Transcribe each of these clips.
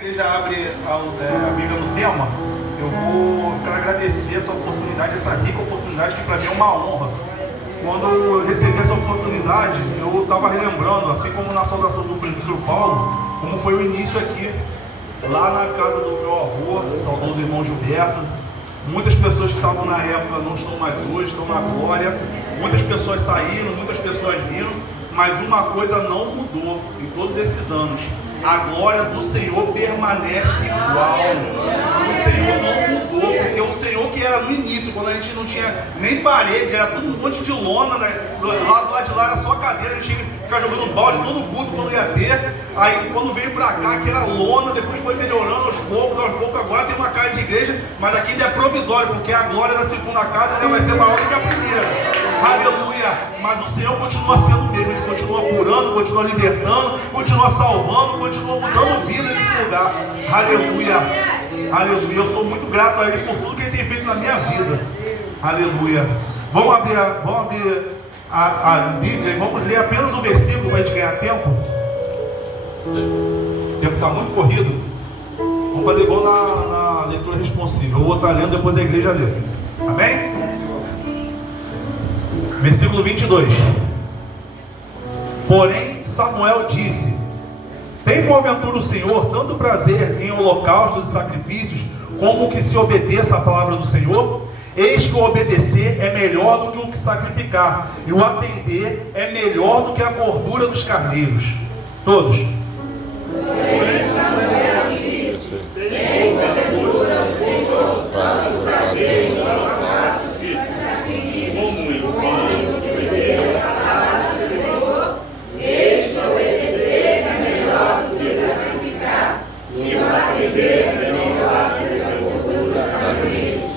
igreja abre a Bíblia no tema, eu quero agradecer essa oportunidade, essa rica oportunidade que para mim é uma honra. Quando eu recebi essa oportunidade, eu estava relembrando, assim como na saudação do presbítero Paulo, como foi o início aqui, lá na casa do meu avô, saudoso irmão Gilberto. Muitas pessoas que estavam na época não estão mais hoje, estão na glória. Muitas pessoas saíram, muitas pessoas viram, mas uma coisa não mudou em todos esses anos. A glória do Senhor permanece igual. O Senhor não mudou, porque o Senhor que era no início, quando a gente não tinha nem parede, era tudo um monte de lona, né? Do lado de lá era só cadeira, a gente tinha que ficar jogando balde todo culto quando ia ter. Aí quando veio pra cá, que era lona, depois foi melhorando aos poucos, agora tem uma casa de igreja, mas aqui ainda é provisório, porque a glória da segunda casa ainda vai ser maior do que a primeira. Aleluia! Mas o Senhor continua sendo o mesmo, Ele continua curando, continua libertando, continua salvando, continua mudando vida nesse lugar. Aleluia! Aleluia! Eu sou muito grato a Ele por tudo que Ele tem feito na minha vida. Aleluia! Vamos abrir a Bíblia e vamos ler apenas o versículo para a gente ganhar tempo. O tempo está muito corrido. Vamos fazer igual na leitura responsiva. Eu vou estar lendo, depois a igreja lê. Amém? Versículo 22. Porém Samuel disse: tem porventura o Senhor tanto prazer em holocaustos e sacrifícios, como que se obedeça a palavra do Senhor? Eis que o obedecer é melhor do que o que sacrificar, e o atender é melhor do que a gordura dos carneiros. Todos. Porém Samuel disse: tem porventura o Senhor tanto prazer em holocaustos e sacrifícios, como que se obedeça a palavra do Senhor? Eis que obedecer é melhor do que sacrificar, e o atender é melhor do que a gordura dos carneiros.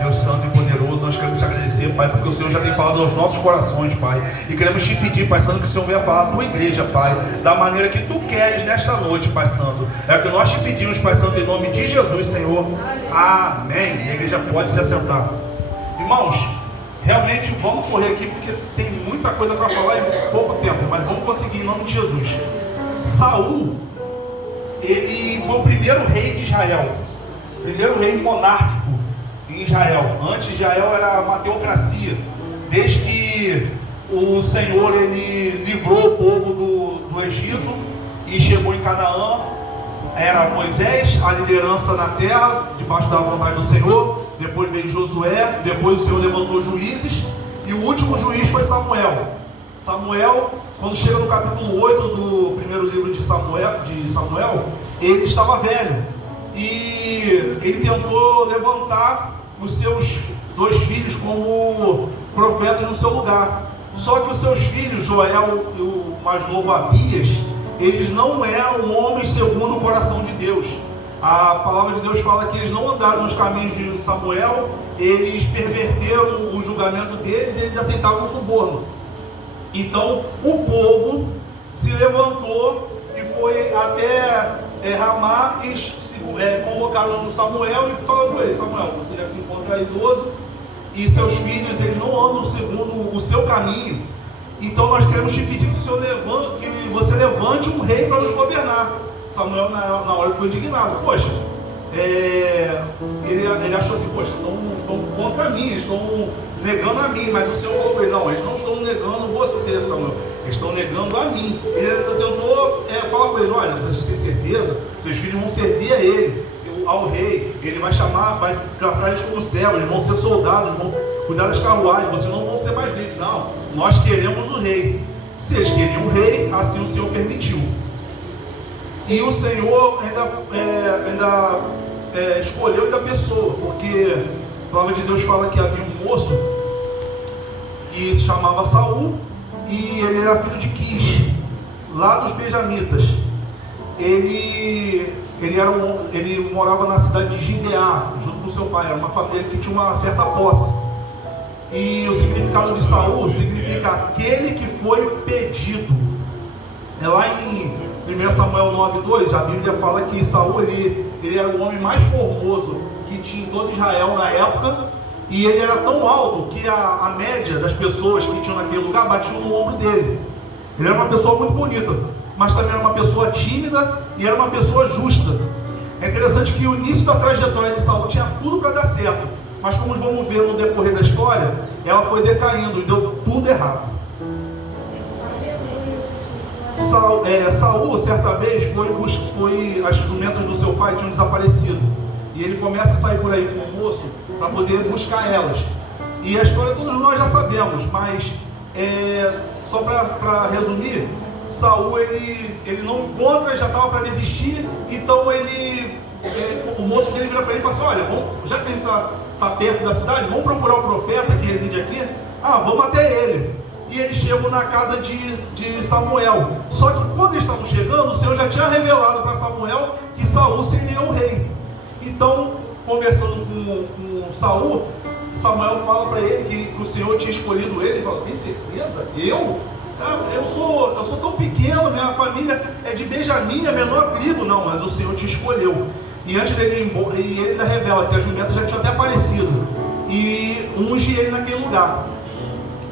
Deus Santo e poderoso, nós queremos te agradecer, Pai, porque o Senhor já tem falado aos nossos corações, Pai, e queremos te pedir, Pai Santo, que o Senhor venha falar à tua igreja, Pai, da maneira que tu queres nesta noite, Pai Santo. É o que nós te pedimos, Pai Santo, em nome de Jesus, Senhor. Amém. E a igreja pode se assentar. Irmãos, realmente vamos correr aqui porque tem muita coisa para falar em pouco tempo, mas vamos conseguir em nome de Jesus. Saul, ele foi o primeiro rei de Israel, primeiro rei monárquico em Israel. Antes Israel era uma teocracia, desde que o Senhor ele livrou o povo do Egito e chegou em Canaã. Era Moisés a liderança na terra, debaixo da vontade do Senhor. Depois veio Josué, depois o Senhor levantou juízes, e o último juiz foi Samuel. Samuel, quando chega no capítulo 8 do primeiro livro de Samuel, ele estava velho, e ele tentou levantar os seus dois filhos como profetas no seu lugar. Só que os seus filhos, Joel e o mais novo Abias, eles não eram homens segundo o coração de Deus. A palavra de Deus fala que eles não andaram nos caminhos de Samuel, eles perverteram o julgamento deles e eles aceitavam o suborno. Então o povo se levantou e foi até Ramá e convocaram Samuel e falaram para ele: Samuel, você já se encontra idoso e seus filhos eles não andam segundo o seu caminho, então nós queremos te pedir que você levante um rei para nos governar. Samuel na hora ficou indignado. Poxa, ele achou assim: poxa, estão contra mim, estão negando a mim. Mas o Senhor falou para ele: não, eles não estão negando você, Samuel, eles estão negando a mim. Ele tentou falar para eles: olha, vocês têm certeza? Seus filhos vão servir a ele, ao rei. Ele vai tratar eles como servos, eles vão ser soldados, vão cuidar das carruagens, vocês não vão ser mais livres. Não, nós queremos o rei. Se eles queriam o rei, assim o Senhor permitiu. E o Senhor ainda escolheu ainda a pessoa, porque a palavra de Deus fala que havia um moço que se chamava Saul, e ele era filho de Quis, lá dos benjamitas. Ele morava na cidade de Gibeá, junto com seu pai. Era uma família que tinha uma certa posse. E o significado de Saul significa aquele que foi pedido. Lá em 1 Samuel 9:2, a Bíblia fala que Saul ele era o homem mais formoso que tinha em todo Israel na época, e ele era tão alto que a média das pessoas que tinham naquele lugar batiam no ombro dele. Ele era uma pessoa muito bonita, mas também era uma pessoa tímida e era uma pessoa justa. É interessante que o início da trajetória de Saul tinha tudo para dar certo, mas como vamos ver no decorrer da história, ela foi decaindo e deu tudo errado. Saul, certa vez, as instrumentos do seu pai tinham desaparecido, e ele começa a sair por aí com o moço para poder buscar elas. E a história todos nós já sabemos, mas só para resumir, Saul ele não encontra, já estava para desistir, então o moço dele vira para ele e fala assim: olha, já que ele está perto da cidade, vamos procurar o profeta que reside aqui, vamos até ele. E eles chegam na casa de Samuel. Só que quando eles estavam chegando, o Senhor já tinha revelado para Samuel que Saul seria o rei. Então, conversando com Saul, Samuel fala para ele que o Senhor tinha escolhido ele. Ele fala: tem certeza? Eu sou tão pequeno, minha família é de Benjamim, a menor tribo. Não, mas o Senhor te escolheu. E antes dele ir embora, e ele ainda revela que as jumentas já tinham até aparecido, e unge ele naquele lugar.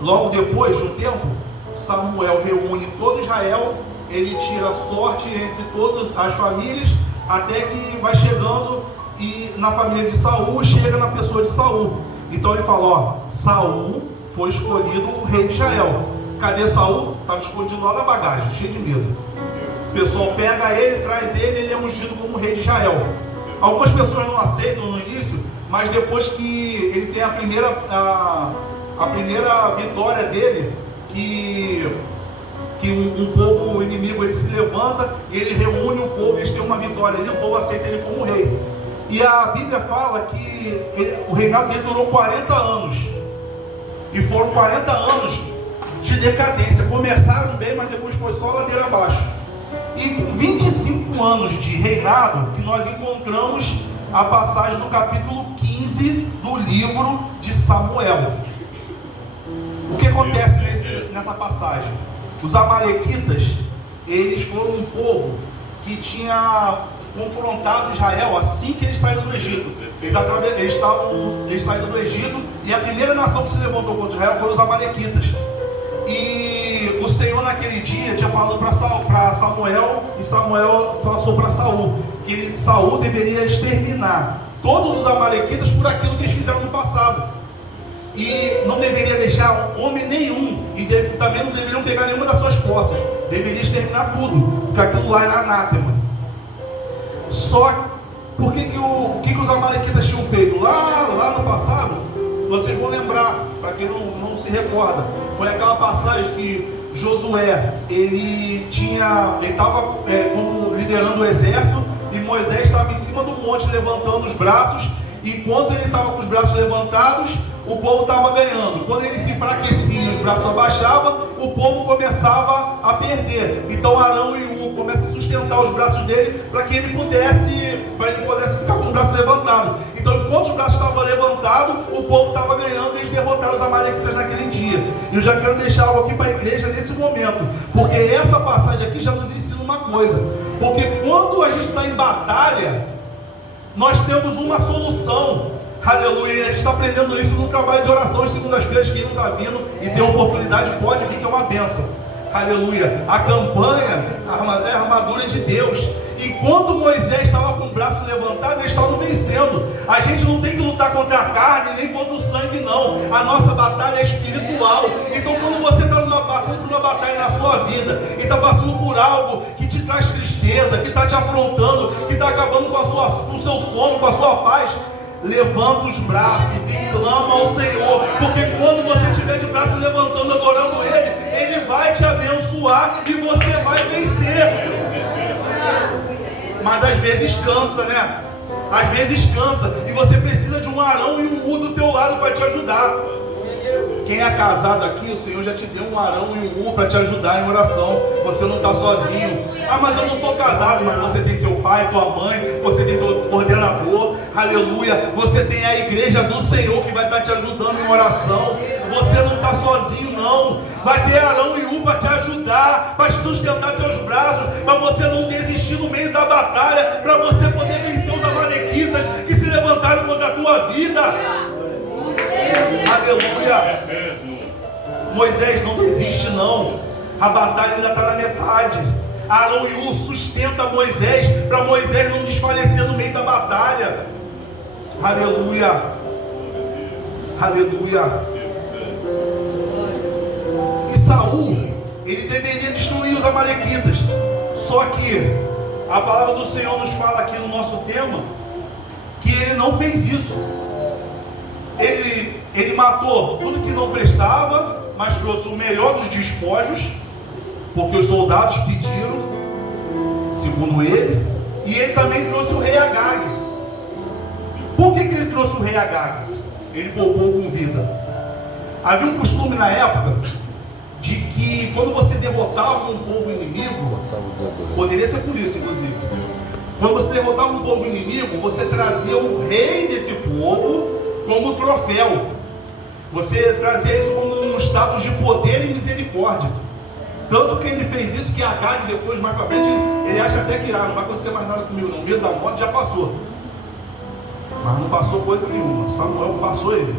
Logo depois de um tempo, Samuel reúne todo Israel, ele tira sorte entre todas as famílias, até que vai chegando e na família de Saul, chega na pessoa de Saul. Então ele fala: Saul foi escolhido o rei de Israel. Cadê Saul? Estava escondido lá na bagagem, cheio de medo. O pessoal pega ele, traz ele é ungido como rei de Israel. Algumas pessoas não aceitam no início, mas depois que ele tem a primeira vitória dele, que um povo inimigo ele se levanta, ele reúne o povo, eles têm uma vitória ali, o povo aceita ele como rei. E a Bíblia fala que o reinado dele durou 40 anos, e foram 40 anos de decadência. Começaram bem, mas depois foi só ladeira abaixo. E com 25 anos de reinado, que nós encontramos a passagem do capítulo 15 do livro de Samuel. O que acontece nessa passagem? Os amalequitas, eles foram um povo que tinha confrontado Israel assim que eles saíram do Egito. Eles saíram do Egito, e a primeira nação que se levantou contra Israel foram os amalequitas. E o Senhor naquele dia tinha falado para Samuel, e Samuel passou para Saul, que Saul deveria exterminar todos os amalequitas por aquilo que eles fizeram no passado. E não deveria deixar homem nenhum, e também não deveriam pegar nenhuma das suas posses. Deveria exterminar tudo, porque aquilo lá era anátema. Só por que os amalequitas tinham feito? Lá no passado, vocês vão lembrar, para quem não se recorda, foi aquela passagem que Josué, ele estava como liderando o exército, e Moisés estava em cima do monte levantando os braços. Enquanto ele estava com os braços levantados, o povo estava ganhando. Quando ele se enfraquecia e os braços abaixavam, o povo começava a perder. Então Arão e Hu começam a sustentar os braços dele para que ele pudesse ficar com o braço levantado. Então, enquanto os braços estavam levantados, o povo estava ganhando, e eles derrotaram os amalequitas naquele dia. E eu já quero deixar algo aqui para a igreja nesse momento, porque essa passagem aqui já nos ensina uma coisa. Porque quando a gente está em batalha, nós temos uma solução. Aleluia. A gente está aprendendo isso no trabalho de oração às segundas-feiras. Quem não está vindo e tem oportunidade pode vir, que é uma bênção. Aleluia. A campanha é a armadura de Deus. Enquanto Moisés estava com o braço levantado, eles estavam vencendo. A gente não tem que lutar contra a carne, nem contra o sangue, não. A nossa batalha é espiritual. Então, quando você está passando por uma batalha na sua vida, e está passando por algo que te traz tristeza, que está te afrontando, que está acabando com o seu sono, com a sua paz, levanta os braços e clama ao Senhor. Porque quando você estiver de braço levantando, adorando Ele vai te abençoar e você vai vencer. Mas às vezes cansa, né? Às vezes cansa, e você precisa de um Arão e um Hu do teu lado para te ajudar. Quem é casado aqui, o Senhor já te deu um Arão e um Hu para te ajudar em oração. Você não está sozinho. Mas eu não sou casado. Mas você tem teu pai, tua mãe, você tem teu coordenador. Aleluia. Você tem a igreja do Senhor que vai estar te ajudando em oração. Você não está sozinho, não. Vai ter Arão e Hu para te ajudar, para sustentar teus braços, para você não desistir no meio da batalha, para você poder vencer os amalequitas que se levantaram contra a tua vida. Aleluia. Moisés, não desiste não. A batalha ainda está na metade. Arão e Hur sustenta Moisés, para Moisés não desfalecer no meio da batalha. Aleluia. Aleluia. E Saul, ele deveria destruir os amalequitas. Só que a palavra do Senhor nos fala aqui no nosso tema que ele não fez isso. Ele matou tudo que não prestava, mas trouxe o melhor dos despojos, porque os soldados pediram, segundo ele. E ele também trouxe o rei Agag. Por que ele trouxe o rei Agag? Ele poupou com vida. Havia um costume na época de que quando você derrotava um povo inimigo, poderia ser por isso inclusive, quando você derrotava um povo inimigo, você trazia o rei desse povo como troféu. Você trazia isso como um status de poder e misericórdia. Tanto que ele fez isso que Agag depois, mais pra frente, ele acha até que não vai acontecer mais nada comigo não, o medo da morte já passou. Mas não passou coisa nenhuma, Samuel passou ele.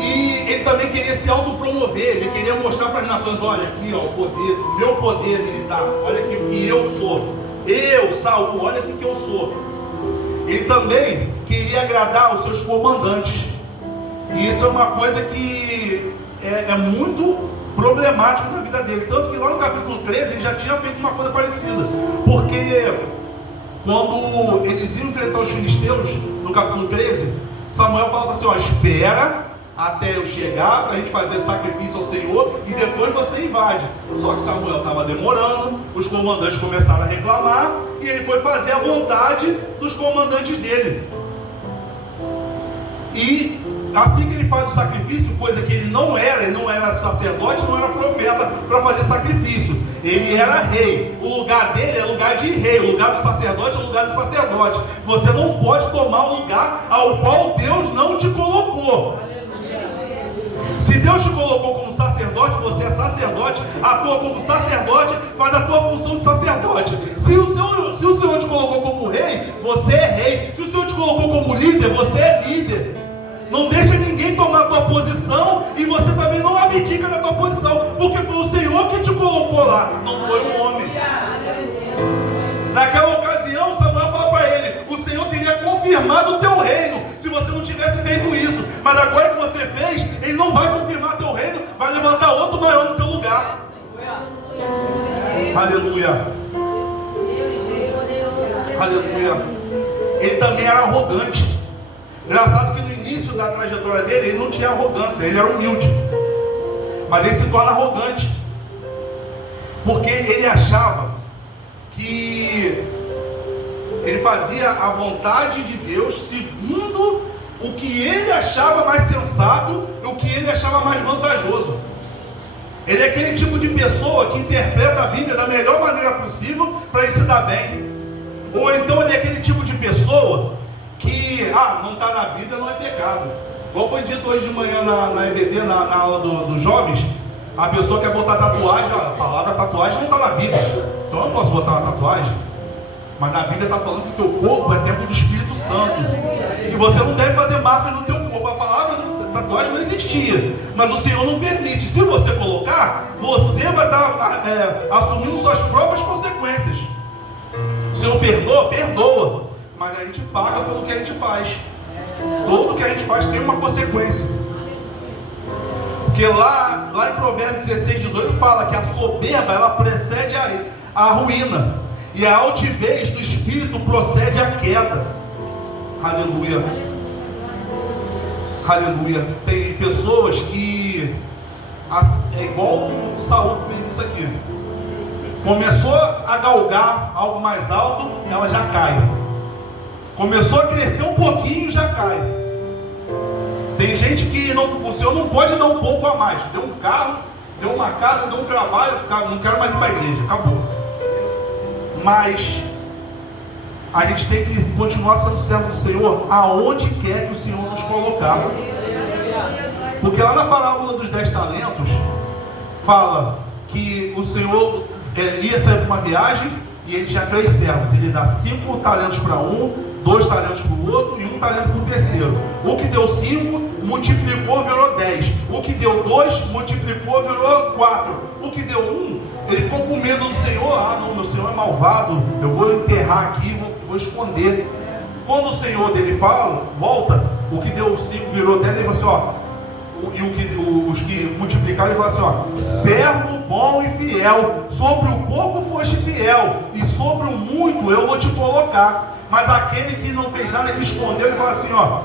E ele também queria se autopromover, ele queria mostrar para as nações: olha aqui, ó, o poder, meu poder militar, olha aqui o que eu sou. Eu, Saul, olha aqui que eu sou. Ele também queria agradar os seus comandantes. E isso é uma coisa que é muito problemático na vida dele. Tanto que lá no capítulo 13 ele já tinha feito uma coisa parecida. Porque quando eles iam enfrentar os filisteus, no capítulo 13, Samuel falava assim: ó, espera até eu chegar para a gente fazer sacrifício ao Senhor e depois você invade. Só que Samuel estava demorando, os comandantes começaram a reclamar e ele foi fazer a vontade dos comandantes dele. E assim que ele faz o sacrifício, coisa que ele não era sacerdote, não era profeta para fazer sacrifício, ele era rei. O lugar dele é lugar de rei, o lugar do sacerdote é o lugar do sacerdote. Você não pode tomar o lugar ao qual Deus não te colocou. Se Deus te colocou como sacerdote, você é sacerdote, atua como sacerdote, faz a tua função de sacerdote. Se o Senhor te colocou como rei, você é rei. Se o Senhor te colocou como líder, você é líder. Não deixa ninguém tomar a tua posição e você também não abdica da tua posição, porque foi o Senhor que te colocou lá, não foi um homem. Naquela ocasião, Samuel fala para ele: o Senhor teria confirmado o teu reino se você não tivesse feito isso, mas agora que você fez, Ele não vai confirmar teu reino, vai levantar outro maior no teu lugar. Aleluia. Aleluia. Ele também era arrogante. Engraçado que no início da trajetória dele, ele não tinha arrogância, ele era humilde. Mas ele se torna arrogante, porque ele achava que ele fazia a vontade de Deus segundo o que ele achava mais sensato e o que ele achava mais vantajoso. Ele é aquele tipo de pessoa que interpreta a Bíblia da melhor maneira possível para ele se dar bem. Ou então ele é aquele tipo de pessoa que, não está na Bíblia, não é pecado. Igual foi dito hoje de manhã na EBD, na aula dos jovens, a pessoa quer botar tatuagem, a palavra tatuagem não está na Bíblia. Então eu não posso botar uma tatuagem. Mas na Bíblia está falando que o teu corpo é templo do Espírito Santo. E que você não deve fazer marcas no teu corpo. A palavra tatuagem não existia. Mas o Senhor não permite. Se você colocar, você vai estar assumindo suas próprias consequências. O Senhor perdoa? Perdoa. Mas a gente paga pelo que a gente faz. Tudo que a gente faz tem uma consequência. Porque lá em Provérbios 16, 18 fala que a soberba ela precede a ruína. E a altivez do espírito procede à queda. Aleluia. Aleluia. Tem pessoas que é igual Saul fez isso aqui. Começou a galgar algo mais alto, ela já cai. Começou a crescer um pouquinho, já cai. Tem gente que o Senhor não pode dar um pouco a mais. Deu um carro, deu uma casa, deu um trabalho, não quero mais ir para a igreja, acabou. Mas a gente tem que continuar sendo servo do Senhor aonde quer que o Senhor nos colocar. Porque lá na parábola dos 10 talentos fala que o Senhor ia sair para uma viagem e ele tinha 3 servos. Ele dá 5 talentos para um, 2 talentos para o outro e 1 talento para o terceiro. O que deu 5 multiplicou, virou 10. O que deu 2 multiplicou, virou 4. O que deu 1 Ele ficou com medo do Senhor. Ah, não, meu Senhor é malvado, eu vou enterrar aqui, vou esconder. Quando o Senhor dele fala, volta, o que deu 5 virou 10, ele falou assim, ó, e os que multiplicaram, ele falou assim, ó, servo bom e fiel, sobre o pouco foste fiel, e sobre o muito eu vou te colocar. Mas aquele que não fez nada, que escondeu, ele fala assim, ó,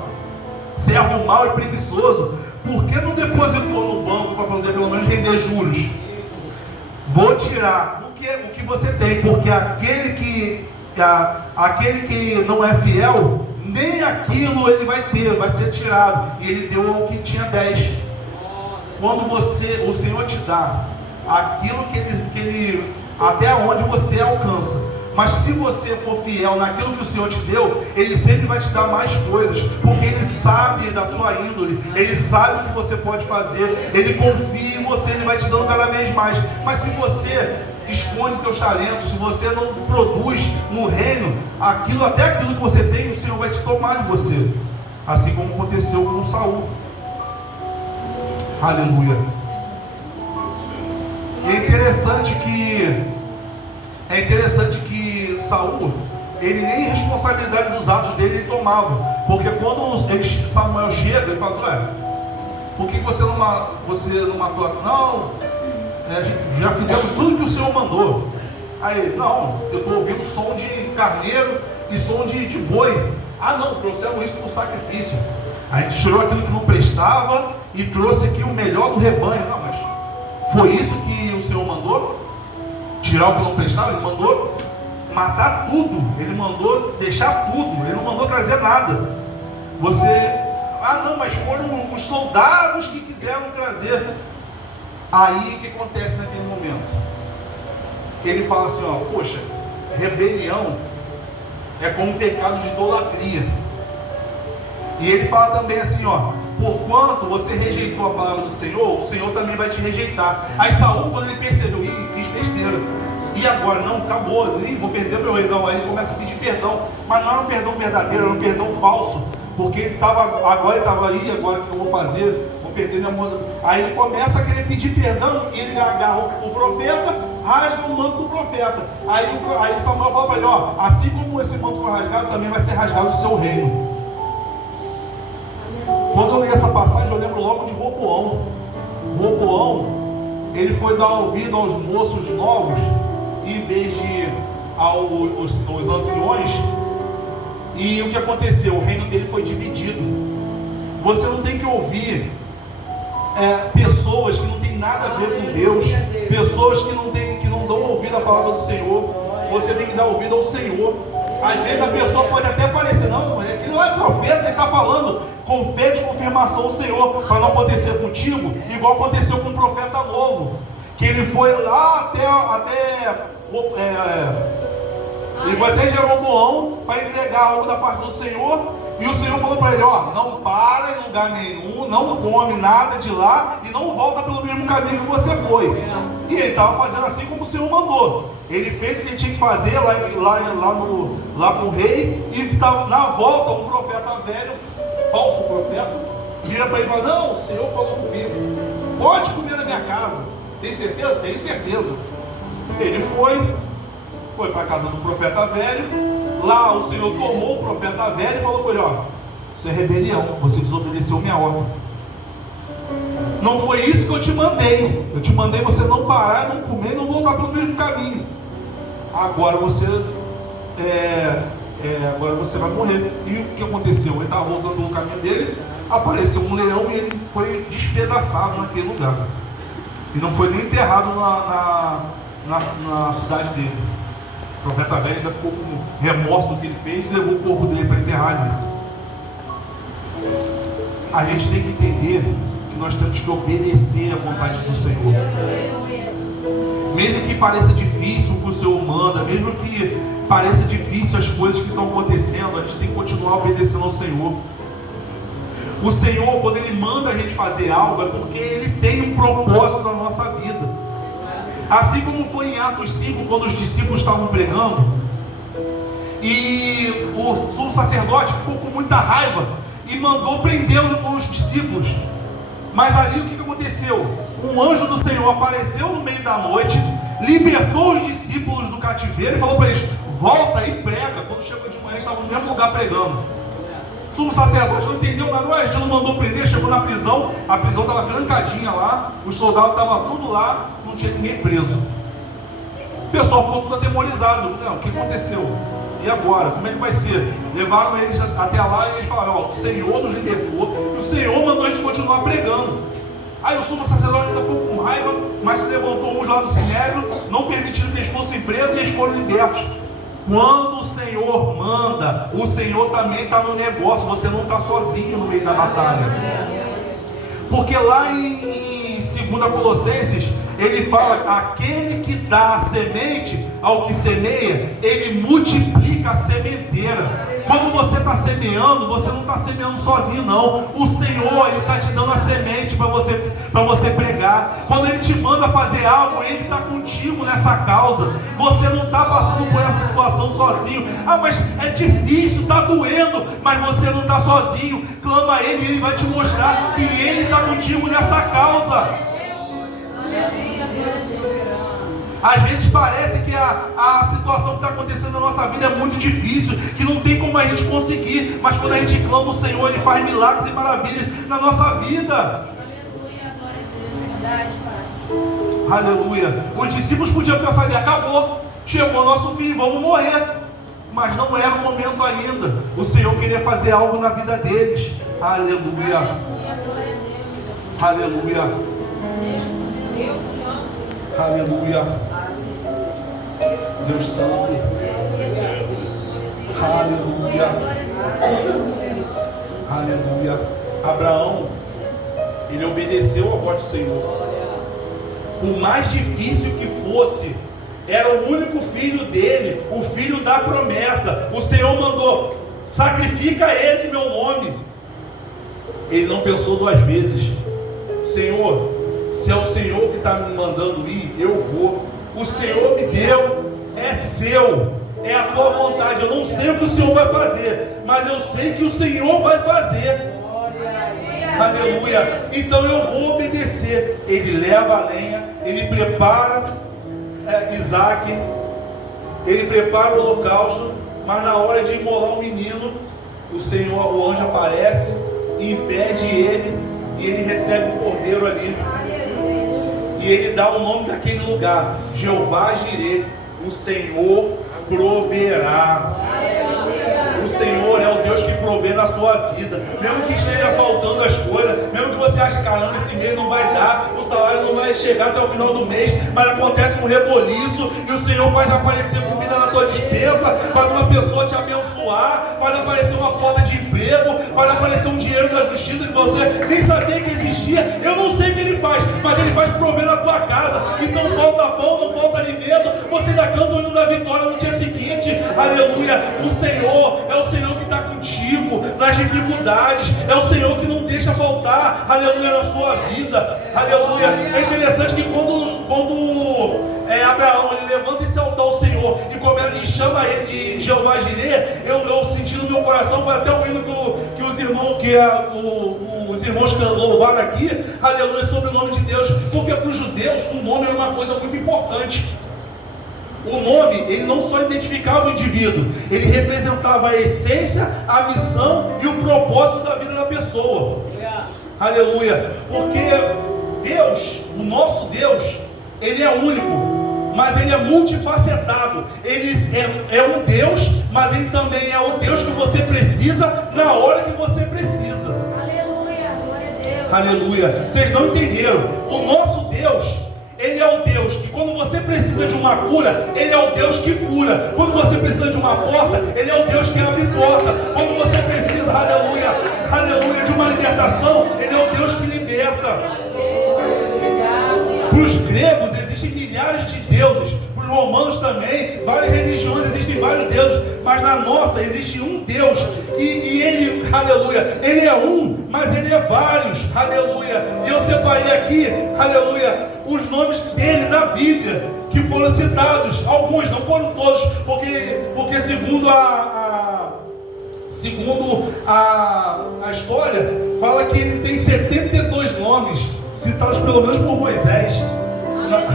servo mau e preguiçoso, por que não depositou no banco para poder pelo menos render juros? Vou tirar o que você tem, porque aquele que não é fiel, nem aquilo ele vai ter, vai ser tirado. E ele deu ao que tinha 10. Quando o Senhor te dá aquilo que ele até onde você alcança, mas se você for fiel naquilo que o Senhor te deu, Ele sempre vai te dar mais coisas, porque Ele sabe da sua índole, Ele sabe o que você pode fazer, Ele confia em você, Ele vai te dando cada vez mais. Mas se você esconde teus talentos, se você não produz no reino, até aquilo que você tem, o Senhor vai te tomar de você, assim como aconteceu com Saul. Aleluia. É interessante que Saul, ele nem responsabilidade dos atos dele ele tomava, porque quando Samuel chega, ele fala, ué, por que você não matou? Não, já fizemos tudo que o Senhor mandou. Aí, não, eu estou ouvindo som de carneiro e som de boi. Ah não, trouxemos isso para o sacrifício. A gente tirou aquilo que não prestava e trouxe aqui o melhor do rebanho. Não, mas foi isso que o Senhor mandou? Tirar o que não prestava? Ele mandou matar tudo, ele mandou deixar tudo, ele não mandou trazer nada. Ah não, mas foram os soldados que quiseram trazer. Aí o que acontece naquele momento? Ele fala assim, ó, poxa, rebelião é como um pecado de idolatria. E ele fala também assim, ó, porquanto você rejeitou a palavra do Senhor, o Senhor também vai te rejeitar. Aí Saul, quando ele percebeu, fiz besteira, e agora? Não, acabou, vou perder meu rei. Não, aí ele começa a pedir perdão, mas não era um perdão verdadeiro, era um perdão falso, porque agora ele estava aí, agora o que eu vou fazer? Vou perder minha mão. Aí ele começa a querer pedir perdão, e ele agarra o profeta, rasga o manto do profeta. Aí Samuel fala para ele, ó, assim como esse manto foi rasgado, também vai ser rasgado o seu reino. Quando eu li essa passagem, eu lembro logo de Roboão. Roboão, ele foi dar ouvido aos moços novos, em vez de aos anciões. E o que aconteceu? O reino dele foi dividido. Você não tem que ouvir pessoas que não tem nada a ver com Deus, pessoas que não dão ouvido à palavra do Senhor. Você tem que dar ouvido ao Senhor. Às vezes a pessoa pode até parecer, não, que não é profeta, ele está falando. Pede confirmação ao Senhor, para não acontecer contigo, igual aconteceu com um profeta novo, que ele foi lá ele foi até Jeroboão para entregar algo da parte do Senhor, e o Senhor falou para ele, ó, não para em lugar nenhum, não come nada de lá, e não volta pelo mesmo caminho que você foi. E ele estava fazendo assim como o Senhor mandou. Ele fez o que ele tinha que fazer lá com o rei, e na volta um profeta velho, falso profeta, vira para ele e fala, não, o Senhor falou comigo, pode comer na minha casa. Tem certeza? Tem certeza. Ele foi para a casa do profeta velho. Lá o Senhor tomou o profeta velho e falou para ele, ó, isso é rebelião, você desobedeceu minha ordem. Não foi isso que eu te mandei. Eu te mandei você não parar, não comer, não voltar pelo mesmo caminho. Agora você vai morrer. E o que aconteceu? Ele estava voltando pelo caminho dele, apareceu um leão e ele foi despedaçado naquele lugar. E não foi nem enterrado na cidade dele. O profeta velho ainda ficou com remorso do que ele fez e levou o corpo dele para enterrar ali. A gente tem que entender que nós temos que obedecer à vontade do Senhor. Mesmo que pareça difícil o que o Senhor manda, mesmo que pareça difícil as coisas que estão acontecendo, a gente tem que continuar obedecendo ao Senhor. O Senhor, quando Ele manda a gente fazer algo, é porque Ele tem um propósito na nossa vida. Assim como foi em Atos 5, quando os discípulos estavam pregando, e o sumo sacerdote ficou com muita raiva e mandou prender os discípulos. Mas ali o que aconteceu? Um anjo do Senhor apareceu no meio da noite, libertou os discípulos do cativeiro e falou para eles: volta e prega. Quando chegou de manhã, estavam no mesmo lugar pregando. O sumo sacerdote não entendeu nada. Ué, já não mandou prender, chegou na prisão, a prisão estava trancadinha lá, os soldados estavam tudo lá, não tinha ninguém preso. O pessoal ficou tudo atemorizado. Não, o que aconteceu? E agora? Como é que vai ser? Levaram eles até lá e eles falaram: ó, o Senhor nos libertou e o Senhor mandou a gente continuar pregando. Aí o sumo sacerdote ainda ficou com raiva, mas se levantou uns lá do sinédrio, não permitindo que eles fossem presos, e eles foram libertos. Quando o Senhor manda, o Senhor também está no negócio. Você não está sozinho no meio da batalha. Porque lá em 2 Colossenses, ele fala: aquele que dá a semente ao que semeia, ele multiplica a sementeira. Quando você está semeando, você não está semeando sozinho, não. O Senhor, Ele está te dando a semente para você pregar. Quando Ele te manda fazer algo, Ele está contigo nessa causa. Você não está passando por essa situação sozinho. Ah, mas é difícil, está doendo. Mas você não está sozinho. Clama a Ele e Ele vai te mostrar que Ele está contigo nessa causa. Às vezes parece que a situação que está acontecendo na nossa vida é muito difícil, que não tem como a gente conseguir, mas quando a gente clama o Senhor, Ele faz milagres e maravilhas na nossa vida. Aleluia. Os discípulos podiam pensar ali: acabou, chegou o nosso fim, vamos morrer. Mas não era o momento ainda. O Senhor queria fazer algo na vida deles. Aleluia. Aleluia. Aleluia. Deus Santo. Aleluia. Aleluia. Abraão, ele obedeceu a voz do Senhor. Por mais difícil que fosse, era o único filho dele, o filho da promessa. O Senhor mandou: sacrifica ele em meu nome. Ele não pensou duas vezes. Senhor, se é o Senhor que está me mandando ir, eu vou. O Senhor me deu, é seu, é a tua vontade. Eu não sei o que o Senhor vai fazer, mas eu sei que o Senhor vai fazer. Aleluia. Então eu vou obedecer. Ele leva a lenha, ele prepara Isaac, ele prepara o holocausto, mas na hora de imolar o menino, o anjo aparece e impede ele, e ele recebe o cordeiro ali. E ele dá o nome daquele lugar: Jeová Jireh, o Senhor proverá. O Senhor é o Deus que provê na sua vida. Mesmo que esteja faltando as coisas, mesmo que você ache: caramba, esse mês não vai dar, o salário não vai chegar até o final do mês, mas acontece um reboliço e o Senhor faz aparecer comida na tua despensa, faz uma pessoa te abençoar, faz aparecer uma porta de emprego, faz aparecer um dinheiro da justiça que você nem sabia que existia. Eu não sei o que Ele faz, mas Ele faz prover na tua casa. Então falta pão, não falta alimento, você ainda canta o hino da vitória no dia seguinte. Aleluia. O Senhor é o Senhor que está contigo nas dificuldades, é o Senhor que não deixa faltar, aleluia, na sua vida. Aleluia. É interessante que quando Abraão, ele levanta esse altar ao Senhor e chama ele de Jeová Jireh, eu senti no meu coração, foi até um hino que os irmãos louvaram aqui, aleluia, sobre o nome de Deus, porque para os judeus o nome era uma coisa muito importante. O nome, ele não só identificava o indivíduo, ele representava a essência, a missão e o propósito da vida da pessoa. Aleluia. Porque Deus, o nosso Deus, Ele é único, mas Ele é multifacetado. Ele é um Deus, mas Ele também é o Deus que você precisa na hora que você precisa. Aleluia, glória a Deus. Aleluia. Vocês não entenderam? O nosso Deus, Ele é o Deus que quando você precisa de uma cura, Ele é o Deus que cura. Quando você precisa de uma porta, Ele é o Deus que abre porta. Quando você precisa, aleluia, aleluia, de uma libertação, Ele é o Deus que liberta. Para os gregos existem milhares de deuses, para os romanos também, várias religiões, existem vários deuses, mas na nossa existe um Deus, e Ele, aleluia, Ele é um, mas Ele é vários, aleluia. E eu separei aqui, aleluia, os nomes dele na Bíblia, que foram citados, alguns, não foram todos, porque segundo a história, fala que ele tem 72 nomes, citados pelo menos por Moisés.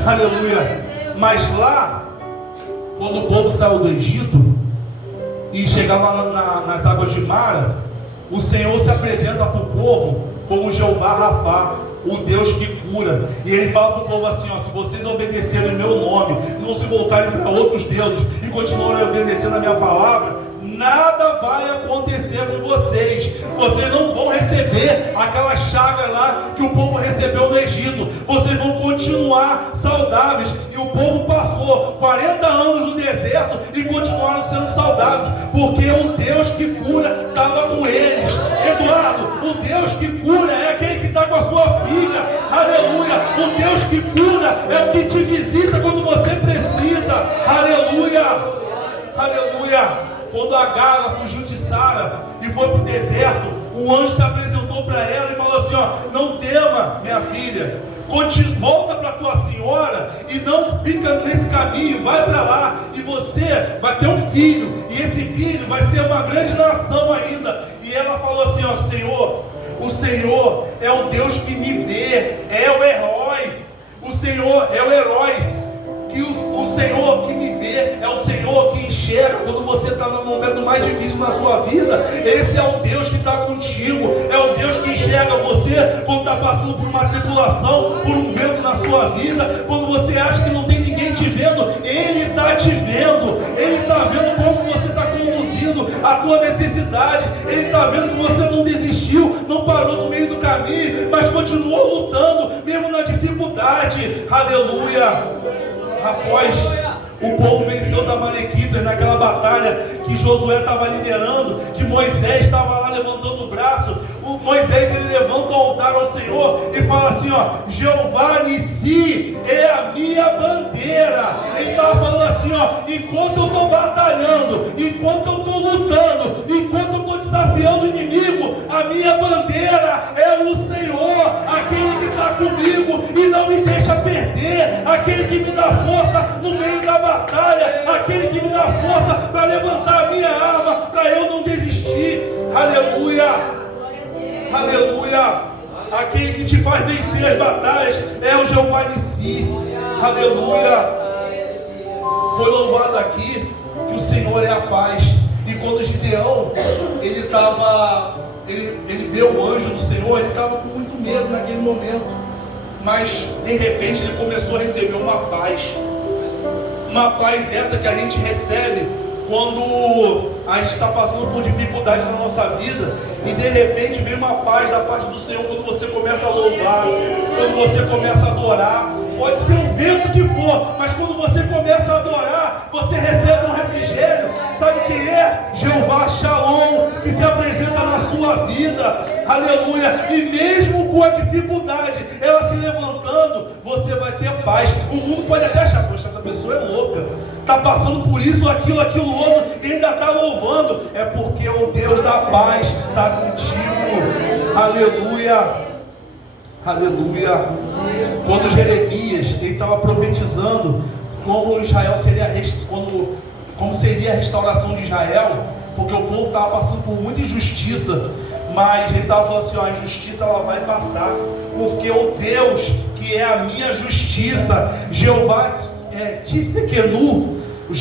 Aleluia. Mas lá, quando o povo saiu do Egito e chegava nas águas de Mara, o Senhor se apresenta para o povo como Jeová Rafá, o Deus que cura. E ele fala para o povo assim, ó: se vocês obedecerem o meu nome, não se voltarem para outros deuses e continuarem obedecendo a minha palavra, nada vai acontecer com vocês. Vocês não vão receber aquela chaga lá que o povo recebeu no Egito. Vocês vão continuar saudáveis. E o povo passou 40 anos no deserto e continuaram sendo saudáveis, porque o Deus que cura estava com eles. Eduardo, o Deus que cura é aquele que está com a sua filha. Aleluia. O Deus que cura é o que te visita quando você precisa. Aleluia. Aleluia. Quando Agar fugiu de Sara e foi para o deserto, o anjo se apresentou para ela e falou assim, ó: não tema, minha filha, volta para a tua senhora e não fica nesse caminho, vai para lá e você vai ter um filho, e esse filho vai ser uma grande nação ainda. E ela falou assim, ó: Senhor, o Senhor é o Deus que me vê, é o herói, o Senhor é o herói. Que o Senhor que me vê, é o Senhor que enxerga quando você está no momento mais difícil na sua vida. Esse é o Deus que está contigo, é o Deus que enxerga você quando está passando por uma tribulação, por um vento na sua vida, quando você acha que não tem ninguém te vendo. Ele está te vendo, Ele está vendo como você está conduzindo a tua necessidade, Ele está vendo que você não desistiu, não parou no meio do caminho, mas continuou lutando, mesmo na dificuldade. Aleluia. Após o povo venceu os amalequitas naquela batalha que Josué estava liderando, que Moisés estava lá levantando o braço, Moisés ele levanta o altar ao Senhor e fala assim, ó: Jeová Nissi é a minha bandeira. Ele estava falando assim, ó: enquanto eu estou batalhando, enquanto eu estou lutando, enquanto eu estou desafiando o inimigo, a minha bandeira é o Senhor, aquele que está comigo e não me deixa perder, aquele que me dá força no meio da batalha, aquele que me dá força para levantar a minha arma, para eu não desistir. Aleluia. Aleluia. Aquele que te faz vencer as batalhas é o Jeová Nissi. Aleluia. Foi louvado aqui que o Senhor é a paz. E quando Gideão ele vê o anjo do Senhor, ele estava com muito medo naquele momento, mas de repente ele começou a receber uma paz essa que a gente recebe quando a gente está passando por dificuldade na nossa vida, e de repente vem uma paz da parte do Senhor quando você começa a louvar, quando você começa a adorar. Pode ser o vento que for, mas quando você começa a adorar, você recebe um refrigério. Sabe quem é? Jeová Shalom, que se apresenta na sua vida. Aleluia. E mesmo com a dificuldade, ela se levantando, você vai ter paz. O mundo pode até achar, poxa, essa pessoa é louca, está passando por isso, aquilo outro, e ainda está louvando. É porque o Deus da paz está contigo. Aleluia. Aleluia. Quando Jeremias estava profetizando como Israel seria, como seria a restauração de Israel, porque o povo estava passando por muita injustiça, mas ele estava falando assim, ó: a injustiça ela vai passar, porque o Deus que é a minha justiça, Jeová Tsidkenu, o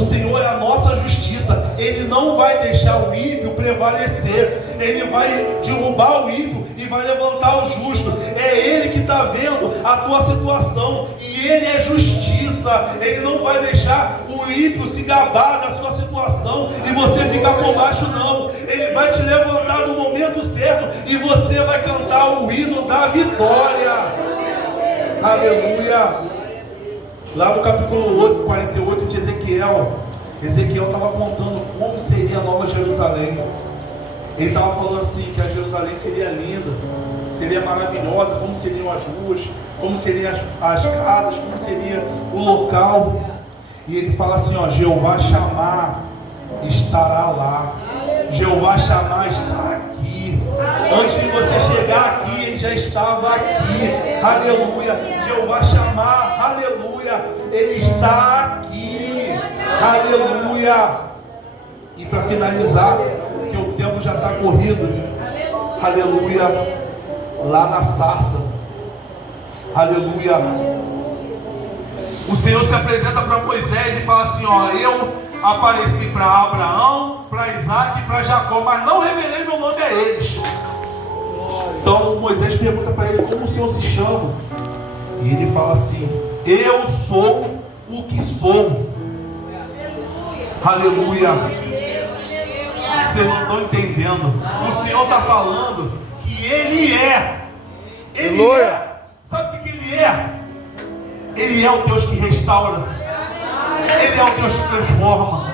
Senhor é a nossa justiça. Ele não vai deixar o ímpio prevalecer, Ele vai derrubar o ímpio e vai levantar o justo. É Ele que está vendo a tua situação, e Ele é justiça. Ele não vai deixar o ímpio se gabar da sua situação e você ficar por baixo, não. Ele vai te levantar no momento certo e você vai cantar o hino da vitória. Aleluia. Lá no capítulo 48 de Ezequiel estava contando como seria a nova Jerusalém. Ele estava falando assim, que a Jerusalém seria linda, seria maravilhosa, como seriam as ruas, como seriam as casas, como seria o local. E ele fala assim, ó: Jeová Shammah estará lá. Jeová Shammah está aqui. Antes de você chegar aqui, Ele já estava aqui. Aleluia. Jeová Shammah, aleluia, Ele está aqui. Aleluia. E para finalizar, que o tempo já está corrido, aleluia, lá na sarça, aleluia, O Senhor se apresenta para Moisés e fala assim: ó, eu apareci para Abraão, para Isaac e para Jacó, mas não revelei meu nome a eles. Então Moisés pergunta para ele: como o Senhor se chama? E ele fala assim: eu sou o que sou. Aleluia. Vocês não estão entendendo. O Senhor está falando que Ele é. Ele é. Sabe o que Ele é? Ele é o Deus que restaura. Ele é o Deus que transforma.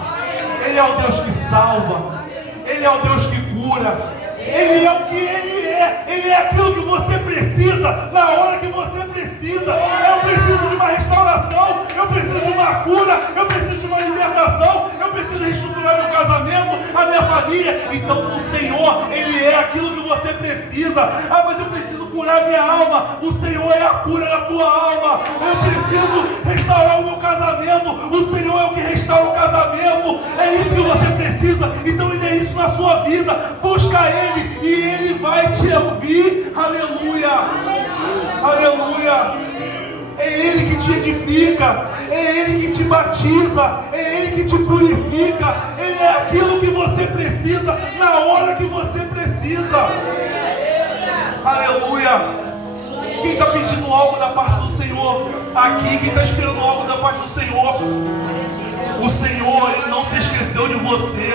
Ele é o Deus que salva. Ele é o Deus que cura. Ele é o que Ele é. Ele é aquilo que você precisa na hora que você precisa. Eu preciso de uma restauração. Eu preciso de uma cura. Eu preciso de uma libertação. Eu preciso reestruturar meu casamento, a minha família. Então o Senhor, Ele é aquilo que você precisa. Ah, mas eu preciso curar minha alma. O Senhor é a cura da tua alma. Eu preciso restaurar o meu casamento. O Senhor é o que restaura o casamento. É isso que você precisa. Então Ele é isso na sua vida. Busca Ele e Ele vai te ouvir. Aleluia. Aleluia. É Ele que te edifica, é Ele que te batiza, é Ele que te purifica. Ele é aquilo que você precisa na hora que você precisa. Aleluia. Quem está pedindo algo da parte do Senhor aqui? Quem está esperando algo da parte do Senhor? O Senhor, Ele não se esqueceu de você.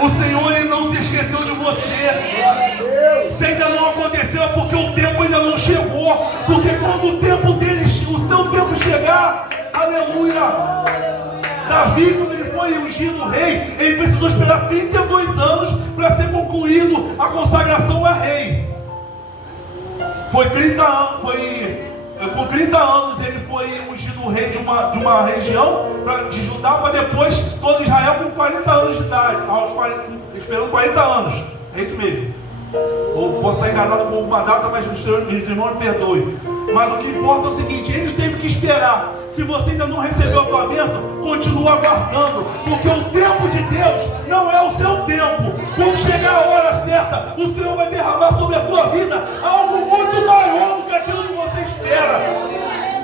O Senhor, Ele não se esqueceu de você. Se ainda não aconteceu é porque o tempo ainda não chegou. Porque quando o tempo dele, o seu tempo chegar, aleluia. Davi, quando ele foi ungido rei, ele precisou esperar 32 anos para ser concluído a consagração a rei. Foi 30 anos, com 30 anos ele foi ungido rei de uma região de Judá, para depois todo Israel com 40 anos de idade, esperando 40 anos. É isso mesmo. Ou posso estar enganado com alguma data, mas os irmãos me perdoem. Mas o que importa é o seguinte: eles teve que esperar. Se você ainda não recebeu a tua bênção, continua aguardando, porque o tempo de Deus não é o seu tempo. Quando chegar a hora certa, o Senhor vai derramar sobre a tua vida algo muito maior do que aquilo que você espera.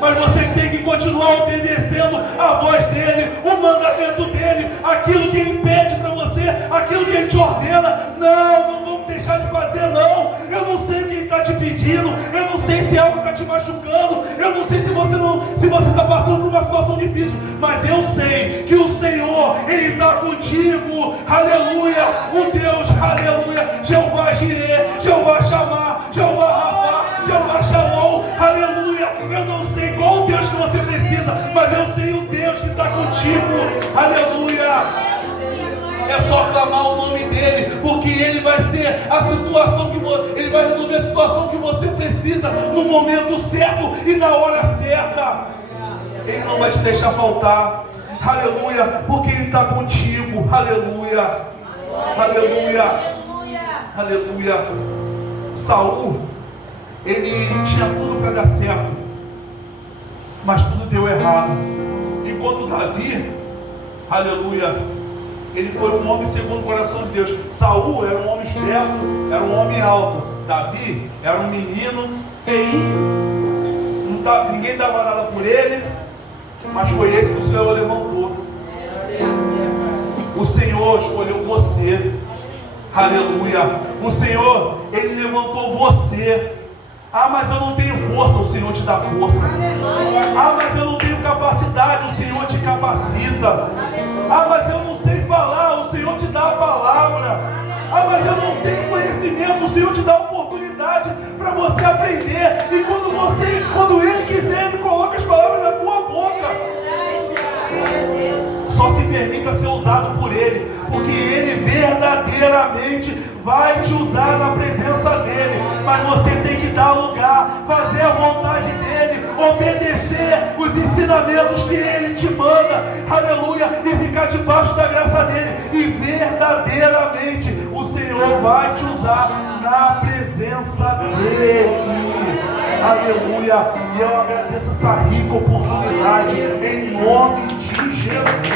Mas você tem que continuar obedecendo a voz dele, o mandamento dele, aquilo que ele pede para você, aquilo que ele te ordena. Não vamos deixar de fazer, não. Eu não sei o que ele está te pedindo, eu não sei se algo está te machucando, eu não sei se você está passando por uma situação difícil, mas eu sei que o Senhor, Ele está contigo. Aleluia. O Deus, aleluia, Jeová Jireh, Jeová Shammah, Jeová Rapha, Jeová Shalom, aleluia. Eu não sei qual Deus que você precisa, mas eu sei o Deus que está contigo. Aleluia. É só clamar o nome dele, porque ele vai ser a situação que ele vai resolver a situação que você precisa no momento certo e na hora certa. Ele não vai te deixar faltar. Aleluia, porque ele está contigo. Aleluia. Aleluia. Aleluia. Saul, ele tinha tudo para dar certo, mas tudo deu errado. Enquanto Davi, aleluia, ele foi um homem segundo o coração de Deus. Saul era um homem esperto, era um homem alto. Davi era um menino feinho, ninguém dava nada por ele, mas foi esse que o Senhor levantou. O Senhor escolheu você. Aleluia. O Senhor, Ele levantou você. Ah, mas eu não tenho força, o Senhor te dá força. Ah, mas eu não tenho capacidade, o Senhor te capacita. Ah, mas eu não sei falar, o Senhor te dá a palavra. Ah, mas eu não tenho conhecimento, o Senhor te dá a oportunidade para você aprender. E quando Ele quiser, Ele coloca as palavras na tua boca. Só se permita ser usado por Ele, porque Ele verdadeiramente vai te usar na presença dEle. Mas você tem que dar lugar, fazer a vontade dEle, obedecer os ensinamentos que Ele te manda, aleluia, e ficar debaixo da graça dEle. E verdadeiramente o Senhor vai te usar na presença dEle. Aleluia. E eu agradeço essa rica oportunidade em nome de Jesus.